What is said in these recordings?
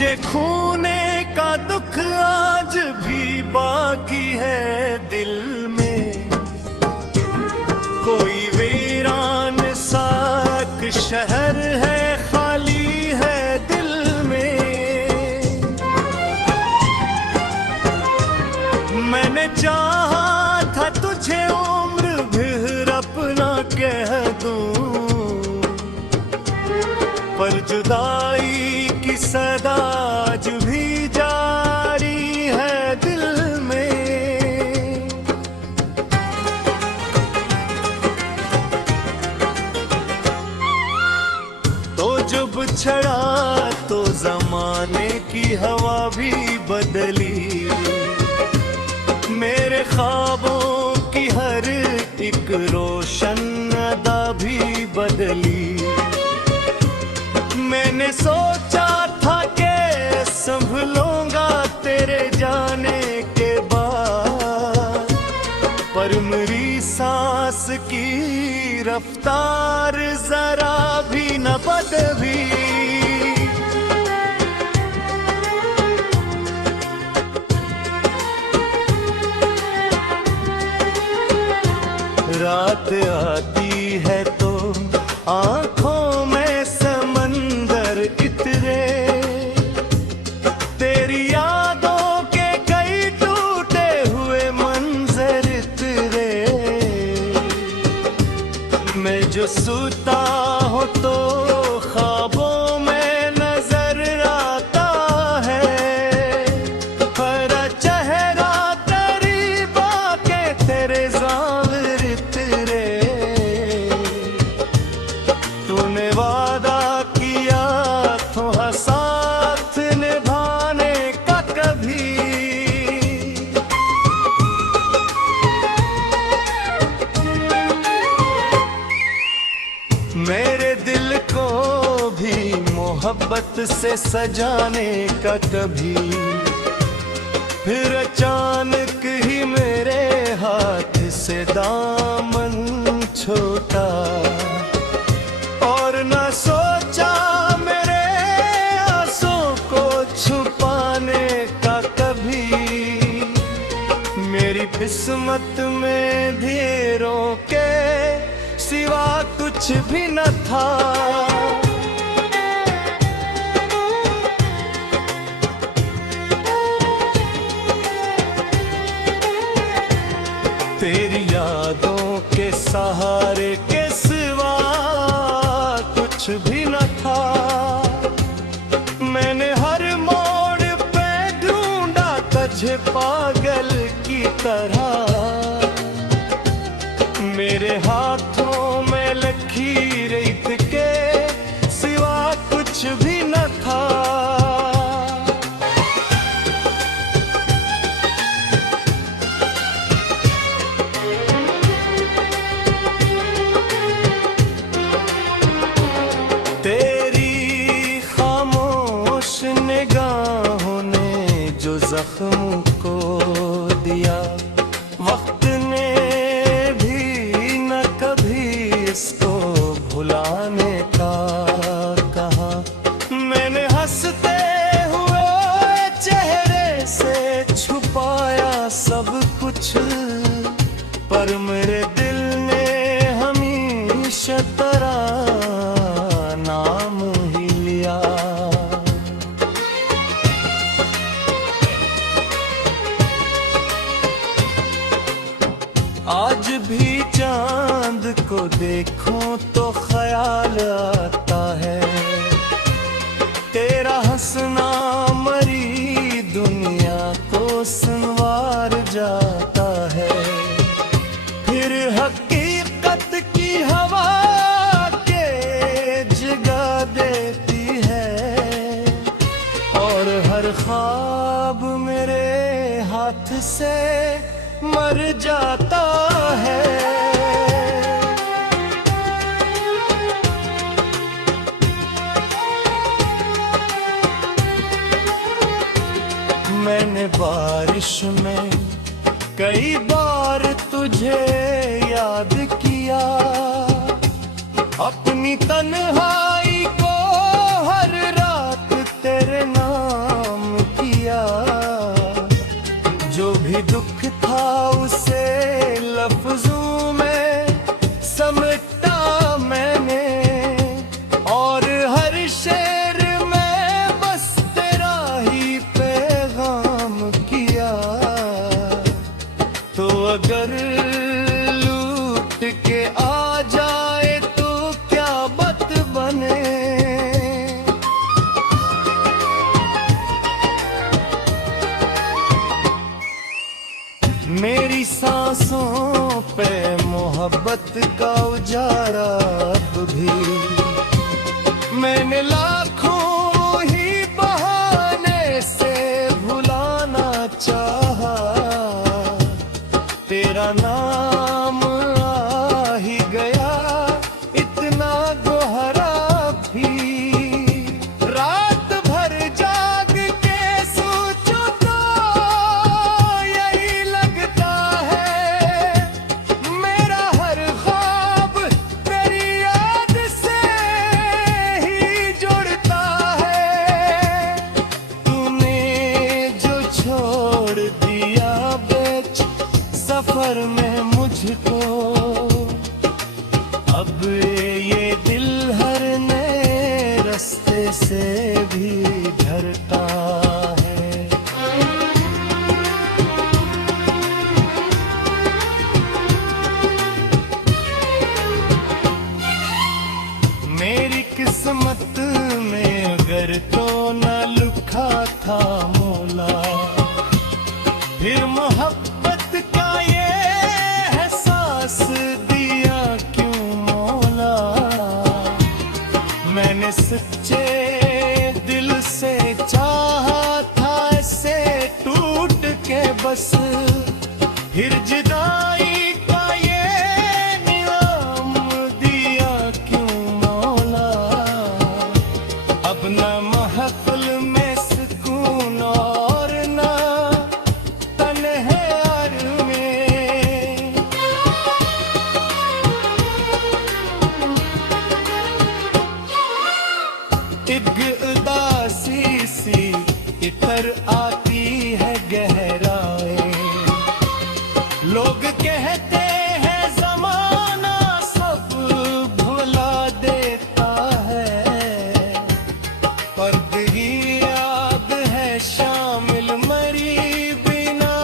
मुझे खोने का दुख आज भी बाकी है दिल में। कोई वीरान सा एक शहर है खाली है दिल में। मैंने चाहा था तुझे उम्र भर अपना कह दूं, पर जुदाई की सदा आज भी जारी है दिल में। तो जब छड़ा तो जमाने की हवा भी बदली, मेरे ख्वाबों की हर एक रोशन अदा भी बदली। मैंने सोचा था कि संभलूंगा तेरे जाने के बाद, पर मेरी सांस की रफ्तार जरा भी न बदली। रात आती है तो आंखों में समंदर इतरे, तेरी यादों के कई टूटे हुए मंजर इतरे। मैं जो सोता हूँ तो ख्वाबों में नजर आता है, पर चेहरा करीब आके तेरे ज़ाहिर इतरे। तूने वादा किया तो साथ निभाने का कभी, मेरे दिल को भी मोहब्बत से सजाने का कभी। फिर अचानक ही मेरे हाथ से दामन छूटा, और न सोचा मेरे आंसू को छुपाने का कभी। मेरी किस्मत में धीरों के सिवा कुछ भी न था। तेरी यादों के सहारे के सिवा कुछ भी न था। मैंने हर मोड़ पे ढूंढा तुझे पागल की तरह, मेरे हाथों में लकीर के सिवा कुछ भी न था। तेरी खामोश निगाहों ने जो जख्म को दिया, वक्त ने भी न कभी इसको भुलाने का कहा। मैंने हंसते हुए चेहरे से छुपाया सब कुछ, पर मेरे दिल ने हमेशा तेरा नाम ही लिया। आज भी चांद को देखूं तो ख्याल आता है, तेरा हंसना मरी दुनिया को संवार जाता है। फिर हकीकत की हवा के जगा देती है, और हर ख्वाब मेरे हाथ से मर जाता है। मैंने बारिश में कई बार तुझे याद किया, अपनी तन्हाई को हर रात तेरे नाम भी दुख था उसे लफ्जों में समेटा मैंने, और हर शेर में बस तेरा ही पैगाम किया। तो अगर लूट के आ जाए तो क्या बात बने। मेरी सांसों पे मोहब्बत का उजाला अब भी, मैंने लाखों ही बहाने से भुलाना चाहा। तेरा नाम आ ही गया इतना गोहरा भी, रात भर जाग के सोचो तो यही लगता है। मेरा हर ख्वाब तेरी याद से ही जुड़ता है। तूने जो छोड़ दिया बेच सफर में मुझको, अब ये दिल हर नए रास्ते से भी डरता है। मेरी किस्मत में अगर तो न लिखा था मौला, फिर मोहब्बत का ये एहसास दिया क्यों मौला। मैंने सच्चे दिल से चाहा था ऐसे टूट के बस, फिर जुदाई का ये इनाम दिया क्यों मौला। अब न महफिल में सुकून और न तन्हाई में। एक उदासी सी इतर आती है गहराए, लोग कहते हैं जमाना सब भुला देता है, पर तेरी याद है शामिल मरी बिना।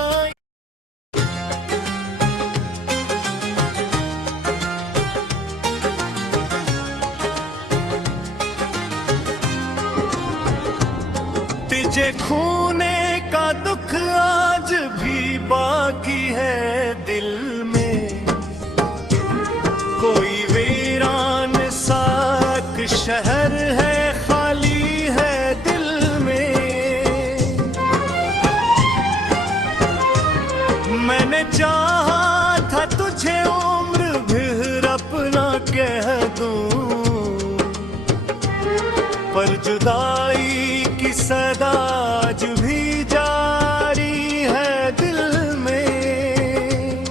तुझे खूने का दुख आज भी बाकी है दिल में, कोई वीरान सा एक शहर है खाली है दिल में। मैंने चाहा था तुझे उम्र भर अपना कह दूं, पर जुदाई की सदा आज भी जारी है दिल में।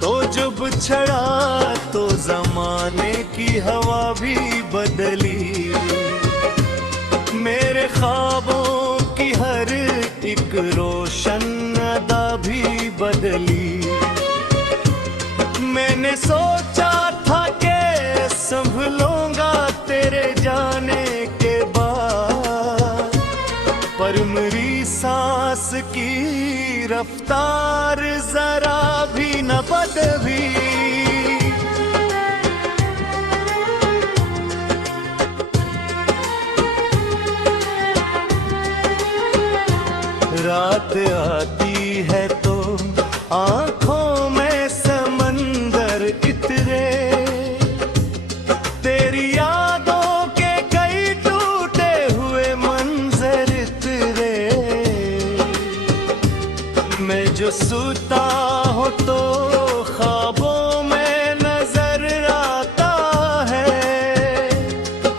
तो जब छड़ा तो जमाने की हवा भी बदली, मेरे ख्वाबों की हर एक रोशन अदा भी बदली। मैंने सोचा था कि संभलूंगा तेरे जाने के बाद, पर मेरी सांस की रफ्तार जरा भी न बदली। रात आती है तो आंखों में समंदर इतरे, तेरी यादों के कई टूटे हुए मंजर इतरे। मैं जो सोता हूँ तो ख्वाबों में नजर आता है,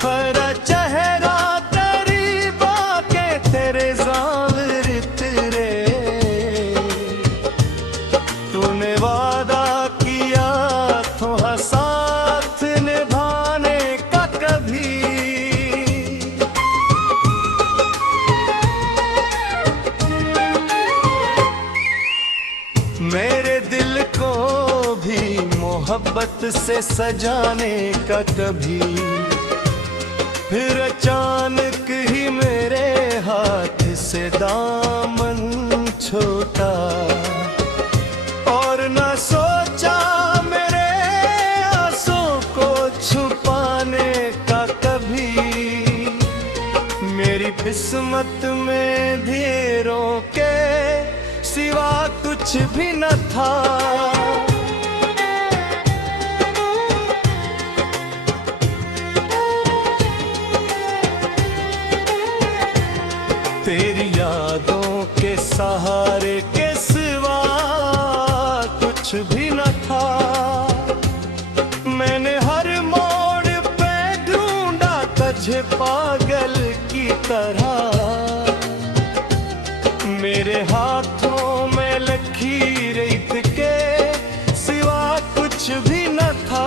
पर चेहरा तेरी बातें तेरे ज़ाहिर इतरे। तूने वादा किया तो साथ निभाने का कभी, से सजाने का कभी, फिर अचानक ही मेरे हाथ से दामन छूटा। और न सोचा मेरे आंसू को छुपाने का कभी, मेरी किस्मत में धीरों के सिवा कुछ भी न था। तेरी यादों के सहारे के सिवा कुछ भी न था। मैंने हर मोड़ पे ढूंढा तुझे पागल की तरह, मेरे हाथों में लकीर के सिवा कुछ भी न था।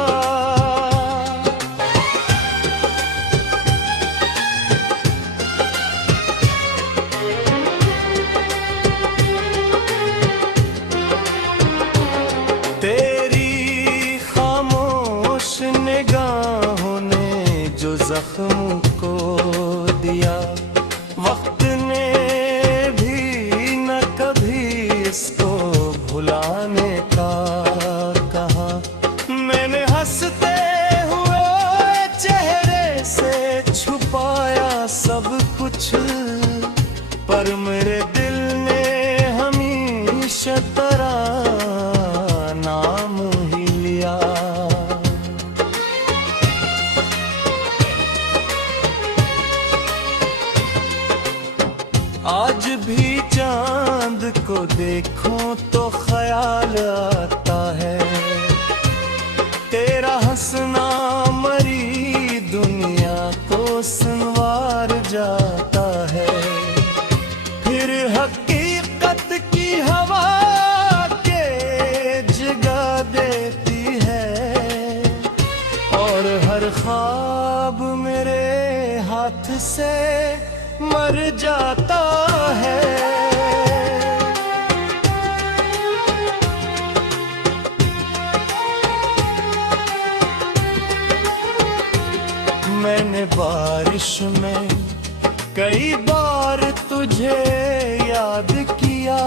तेरी खामोश निगाहों ने जो जख्म को दिया, वक्त ने भी न कभी इसको भुलाने का कहा। मैंने हंसते हुए चेहरे से छुपाया सब कुछ, पर मेरे दिल ने हमेशा तेरा नाम ही लिया। आज भी चांद को देखूं तो ख्याल आता है, तेरा हंसना मरी दुनिया को संवार जाता है। फिर हकीकत की हवा के जगा देती है, और हर ख्वाब मेरे हाथ से मर जाता है। मैंने बारिश में कई बार तुझे याद किया,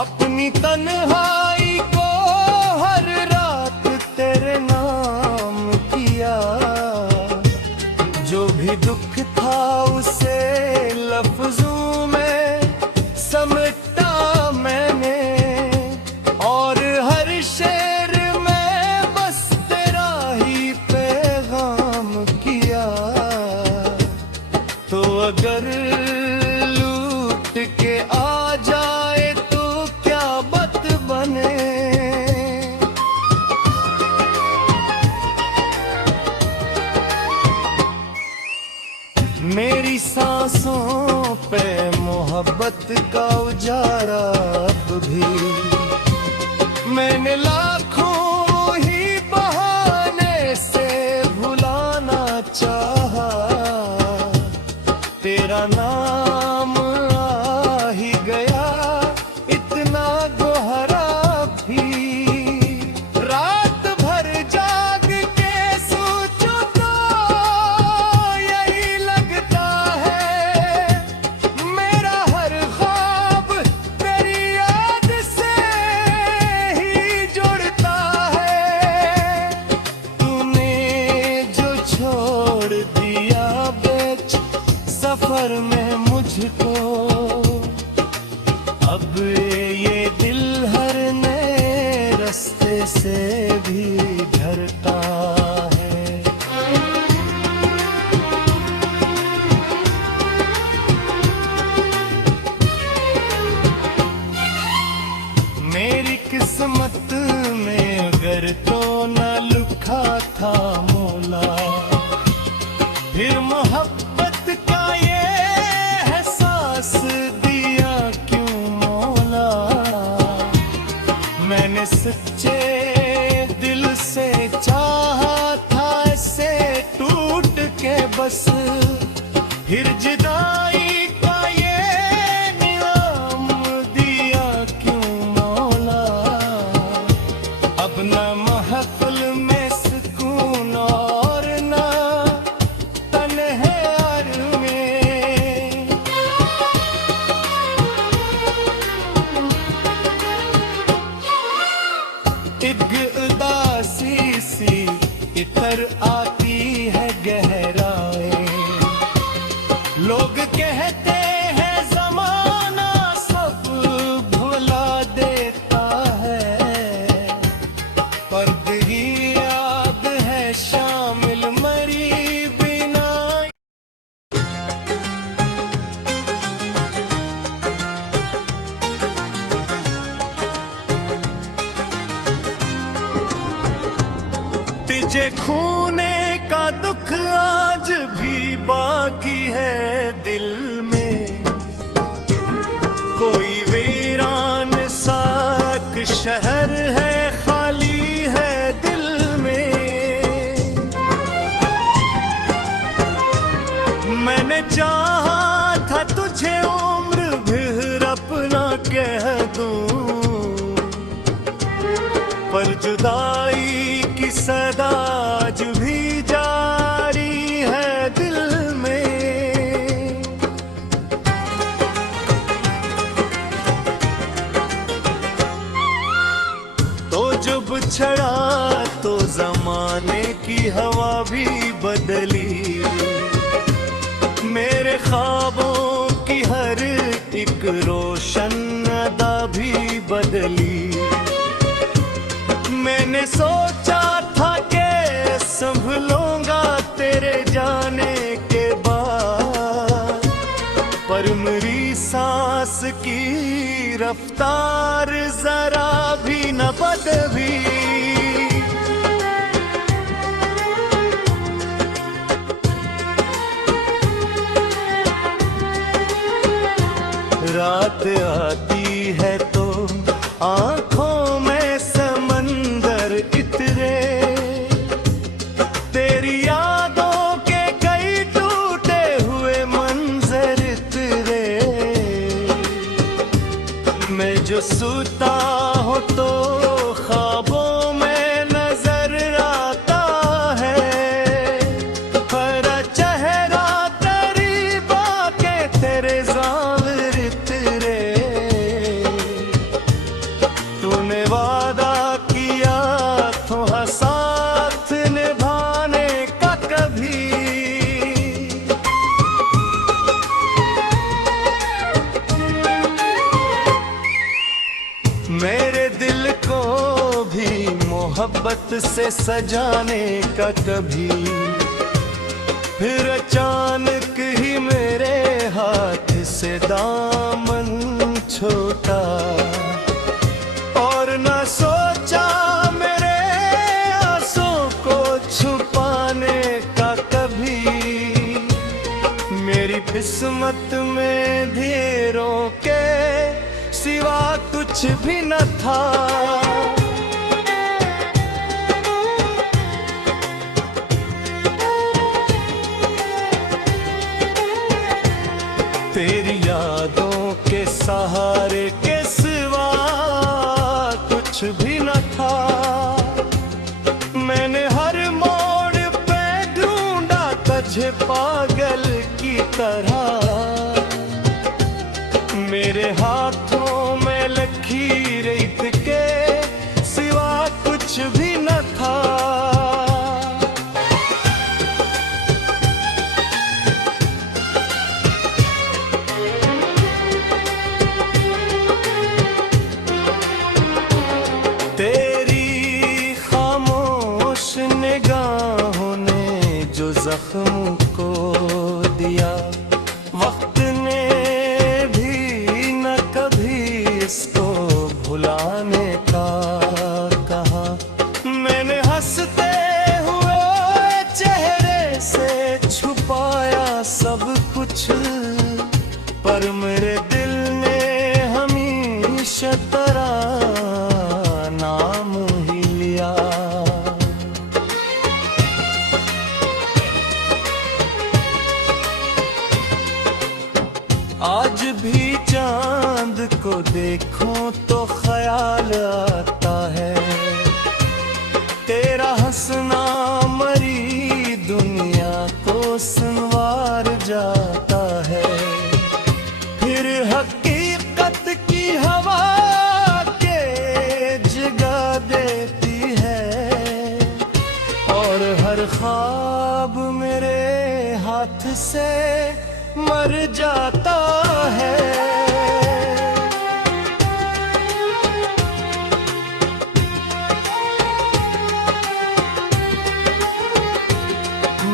अपनी तन्हाई को हर रात तेरे नाम किया। जो भी दुख था उसे लफ्जों में समेटा मैंने, और हर शेर में बस तेरा ही पैगाम किया। तो अगर लूट के आ जाए तो क्या बात बने। मेरी सांसों पे मोहब्बत का उजाला अब भी, मैंने लाखों ही बहाने से भुलाना चाहा। तेरा नाम आ ही गया इतना गोहरा भी, रात भर जाग के सोचो तो यही लगता है, मेरा हर ख्वाब तेरी याद से ही जुड़ता है। तूने जो छोड़ दिया बेच सफर में मुझको, अब ये दिल हर नए रास्ते से भी डरता है। मेरी किस्मत में अगर तो न लिखा था मौला, फिर मोहब्बत का ये एहसास दिया क्यों मौला। मैंने सच्चे दिल से चाहा था ऐसे टूट के बस, फिर जुदाई का ये नियाम दिया क्यों मौला। अब न कहते हैं ज़माना सब भुला देता है, पर तेरी याद है शामिल मरी बिना। तुझे खूने का दुख आज भी बाकी है दिल में, कोई वीरान सा एक शहर है खाली है दिल में। मैंने चाहा था तुझे उम्र भर अपना कह दूं, पर जुदाई की सदा आज भी जारी है दिल में। तो जब छड़ा तो जमाने की हवा भी बदली, मेरे ख्वाबों की हर एक रोशन अदा भी बदली। मैंने सोचा था कि संभलूंगा तेरे जाने के बाद, पर मेरी सांस की रफ्तार जरा भी न बदली। रात आती है तो आंखों में समंदर इतरे, तेरी यादों के कई टूटे हुए मंजर इतरे। मैं जो सूता हूँ तो ख्वाबों में नजर आता है, पर चेहरा करीबा के तेरे ज़ाहिर इतरे। तूने वादा किया था साथ निभाने का कभी, मेरे दिल को भी मोहब्बत से सजाने का कभी। फिर अचानक ही मेरे हाथ से दामन छूटा, और न सोचा मेरे आंसू को छुपाने का कभी। मेरी किस्मत में ढेरों के सिवा कुछ भी न था। तेरी यादों के सहारे के सिवा कुछ भी न था। मैंने हर मोड़ पे ढूंढा तुझे पागल की तरह, मेरे हाथों में लकीर के सिवा कुछ भी न था। तेरी खामोश निगाहों ने जो जख्म को दिया, वक्त ने भी न कभी इसको भुलाने का कहा। मैंने हंसते हुए चेहरे से छुपाया सब कुछ, पर मेरे दिल ने हमेशा तेरा नाम ही लिया। आज भी चांद को देखूं तो ख्याल आता है, तेरा हंसना मरी दुनिया को संवार जाता है। फिर हकीकत की हवा के जगा देती है, और हर ख्वाब मेरे हाथ से मर जाता है।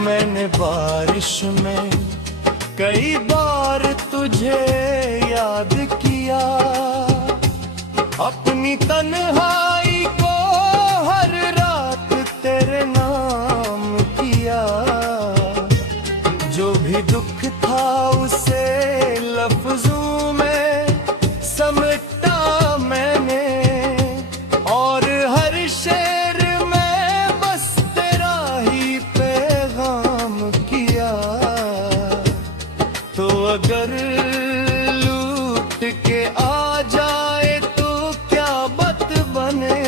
मैंने बारिश में कई बार तुझे याद किया, अपनी तन्हाई को हर रात तेरे नाम किया। जो भी दुख था उसे लफ्जों में समेटा मैंने, और हर शेर में बस तेरा ही पैगाम किया। तो अगर लूट के आ जाए तो क्या बात बने।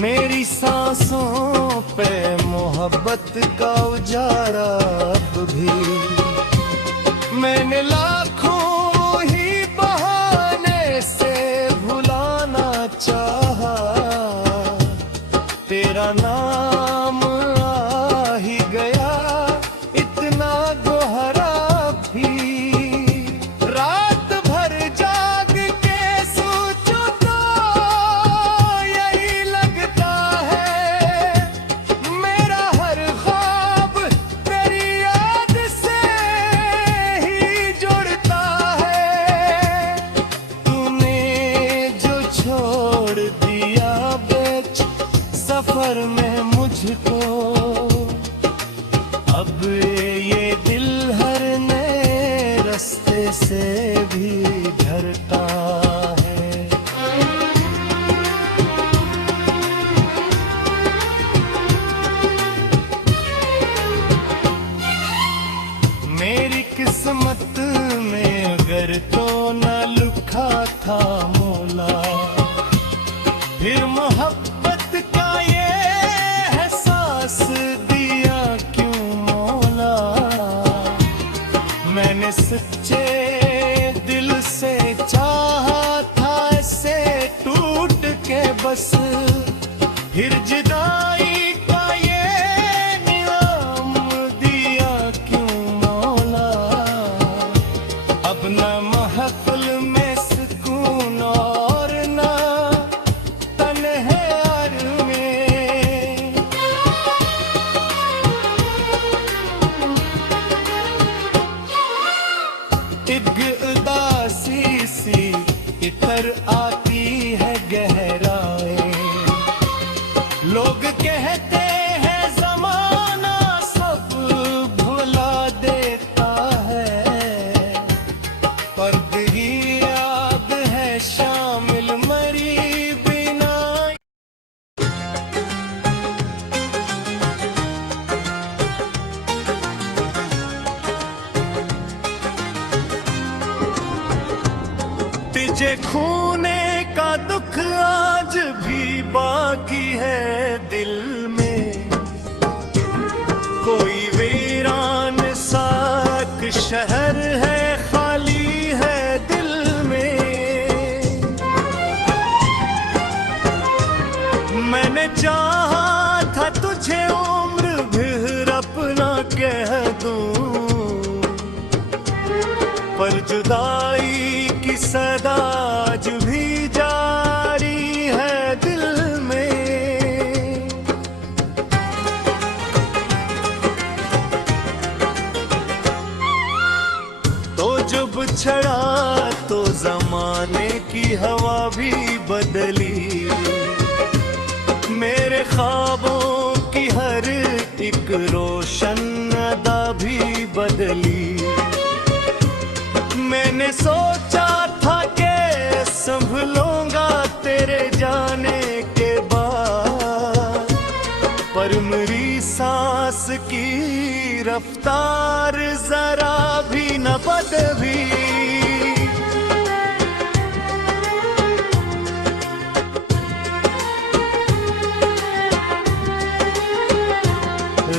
मेरी सांसों पे मोहब्बत का उजाला अब भी, मैंने लाखों ही बहाने से भुलाना चाहा। तेरा नाम आ ही गया इतना गोहरा भी, रात भर जाग के सोचो तो यही लगता है। मेरा हर ख्वाब तेरी याद से ही जुड़ता है। तूने जो छोड़ दिया बेच सफर में मुझको, अब ये दिल हर नए रास्ते से भी डरता है। मेरी किस्मत में अगर तो न लिखा था मौला, फिर मोहब्बत का ये एहसास दिया क्यों मौला। मैंने सच्चे दिल से चाहा था ऐसे टूट के बस, फिर जुदाई का ये नियाम दिया क्यों मौला। अब न महफिल में सुकून और न तन्हाई में। एक उदासी सी इतर आती है गहराए, लोग कहते हैं जमाना सब भुला देता है, पर तेरी याद है शामिल मरी बिना। तुझे खोने का दुख आज भी बाकी है दिल में, कोई वीरान सा एक शहर है खाली है दिल में। मैंने चाहा था तुझे उम्र भर अपना कह दूं, पर जुदाई की सदा आज भी जारी है दिल में। तो जब छड़ा तो जमाने की हवा भी बदली, मेरे ख्वाबों की हर एक रोशन अदा भी बदली। मैंने सोचा था कि संभलूंगा तेरे जाने के बाद, पर मेरी सांस की रफ्तार जरा भी न बदली।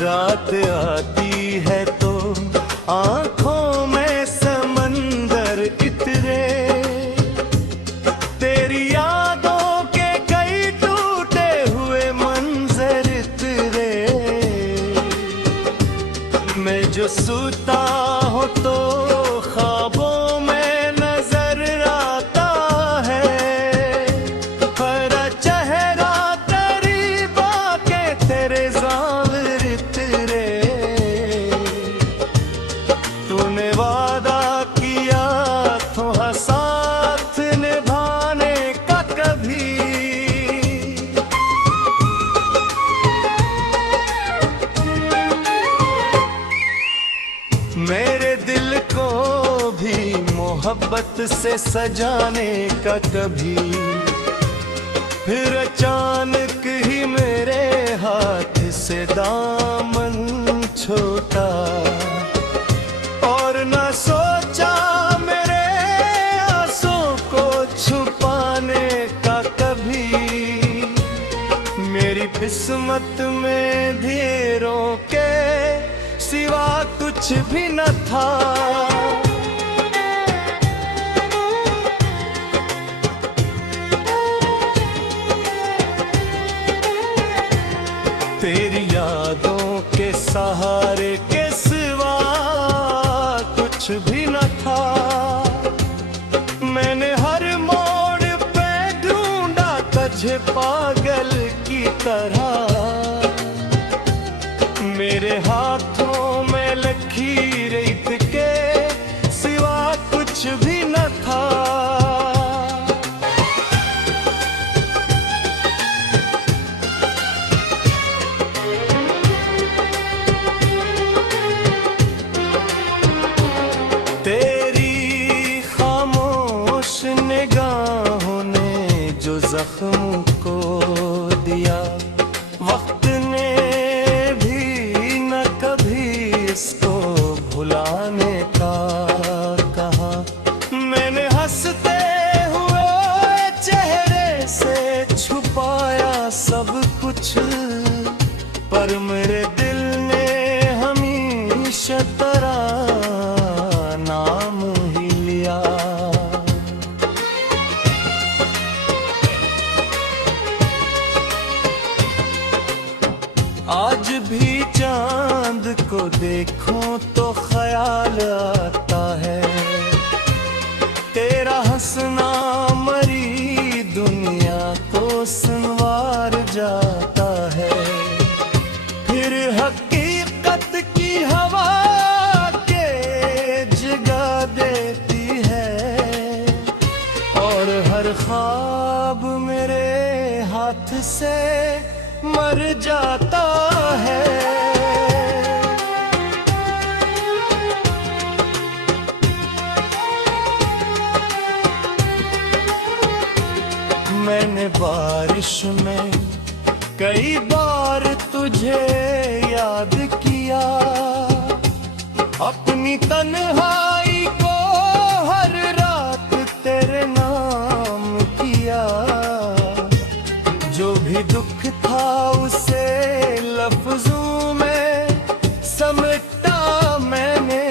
रात आती है तो आंखों में समंदर इतरे, तेरी यादों के कई टूटे हुए जो सूता हो तो ख्वाबों में नजर आता है, तेरा चेहरा करीबा के तेरे ज़ाहिर तेरे। तूने वादा किया तो साथ निभाने का कभी, मेरे दिल को भी मोहब्बत से सजाने का कभी। फिर अचानक ही मेरे हाथ से दामन छूटा, और न सोचा मेरे आंसू को छुपाने का कभी। मेरी किस्मत में धीरों के सिवा कुछ भी न था। तेरी यादों के सहारे के सिवा कुछ भी न था। मैंने हर मोड़ पे ढूंढा तुझे पागल की तरह। मेरे हाथों में लकीर के सिवा कुछ भी न था। तेरी खामोश निगाहों ने जो जख्म को दिया, वक्त ने भी न कभी इसको भुलाने का कहा। मैंने हंसते हुए चेहरे से छुपाया सब कुछ, पर मेरे दिल ने हमेशा तेरा नाम ही लिया। आज भी चांद को देखूं तो ख्याल आता है, तेरा हंसना मरी दुनिया को संवार जाता है। फिर हकीकत की हवा के जगा देती है, और हर ख्वाब मेरे हाथ से मर जाता है। मैंने बारिश में कई बार तुझे याद किया, अपनी तन्हाई को हर रात तेरे नाम किया। जो भी दुख था उसे लफ्जों में समेटा मैंने,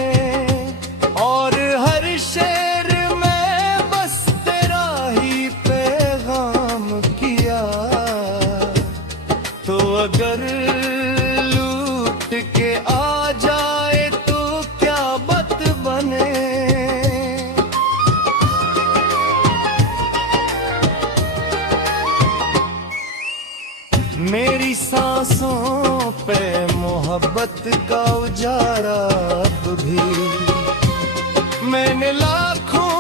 और हर शेर में बस तेरा ही पैगाम किया। तो अगर लूट के आ जाए तो क्या बात बने। मेरी सांसों पे मोहब्बत का उजाला अब भी। मैंने लाखों